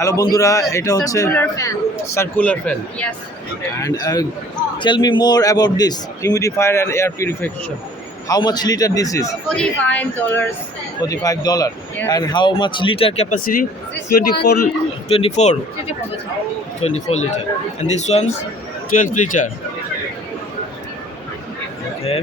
Hello বন্ধুরা, এটা হচ্ছে Circular fan. Circular fan Yes. and tell me more about this humidifier and air purification. How much liter this is? $45. $45. Yes. And how much liter capacity? This 24 one- 24 $24. 24 liter. And this one 12 liter. Okay,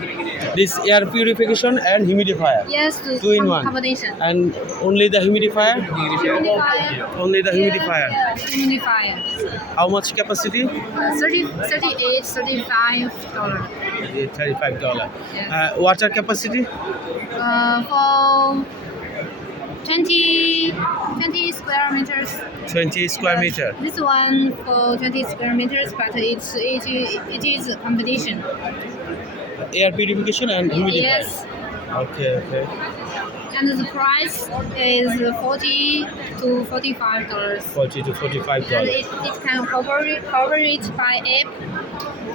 this air purification and humidifier. Yes, Two in one. combination. And only the humidifier? Humidifier. Only the humidifier. Yes, humidifier. How much capacity? 38, $35. $35. Yeah. Water capacity? For 20 square meters. 20 square meter. This one for 20 square meters, but it is a competition. Air purification and humidifier. Yes. Okay. And the price is $40 to $45. $40 to And $45. it can cover it by app.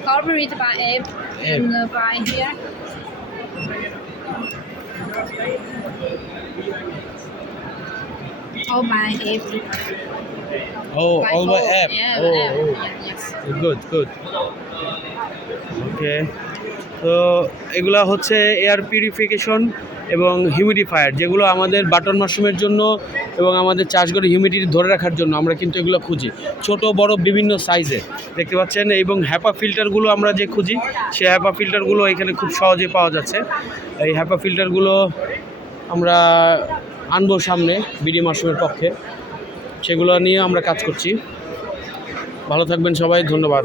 Cover it by app and by here. All by app. Oh, all by phone. app. Yeah, Oh, app. oh. Yeah, yes. Good. ওকে, তো এগুলা হচ্ছে air purification এবং humidifier, যেগুলো আমাদের button মাশরুমের জন্য এবং আমাদের চাষঘরে humidity ধরে রাখার জন্য আমরা কিন্তু এগুলো খুঁজি, ছোট বড় বিভিন্ন সাইজে দেখতে পাচ্ছেন। এবং হ্যাপা ফিল্টারগুলো আমরা যে খুঁজি, সেই হ্যাপা ফিল্টারগুলো এখানে খুব সহজে পাওয়া যাচ্ছে। এই হ্যাপা ফিল্টারগুলো আমরা আনবো সামনে বিডি মাশরুমের পক্ষে, সেগুলো নিয়ে আমরা কাজ করছি। ভালো থাকবেন সবাই, ধন্যবাদ।